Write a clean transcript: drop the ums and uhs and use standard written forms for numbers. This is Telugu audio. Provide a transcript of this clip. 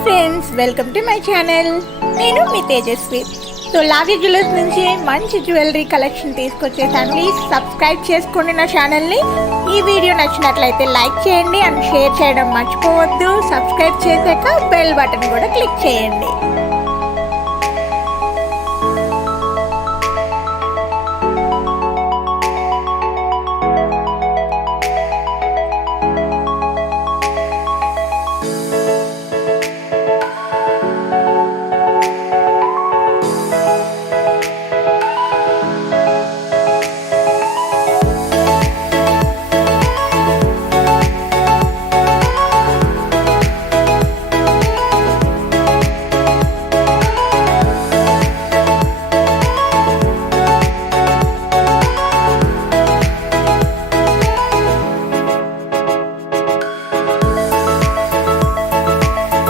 Friends, welcome to my channel. నేను మీ తేజస్వి. సో లావీ జ్యువెలర్స్ నుంచి మంచి జ్యువెలరీ కలెక్షన్ తీసుకొచ్చేసాను. ప్లీజ్ సబ్స్క్రైబ్ చేసుకోండి నా ఛానల్ని. ఈ వీడియో నచ్చినట్లయితే లైక్ చేయండి అండ్ షేర్ చేయడం మర్చిపోవద్దు. సబ్స్క్రైబ్ చేశాక బెల్ బటన్ కూడా క్లిక్ చేయండి.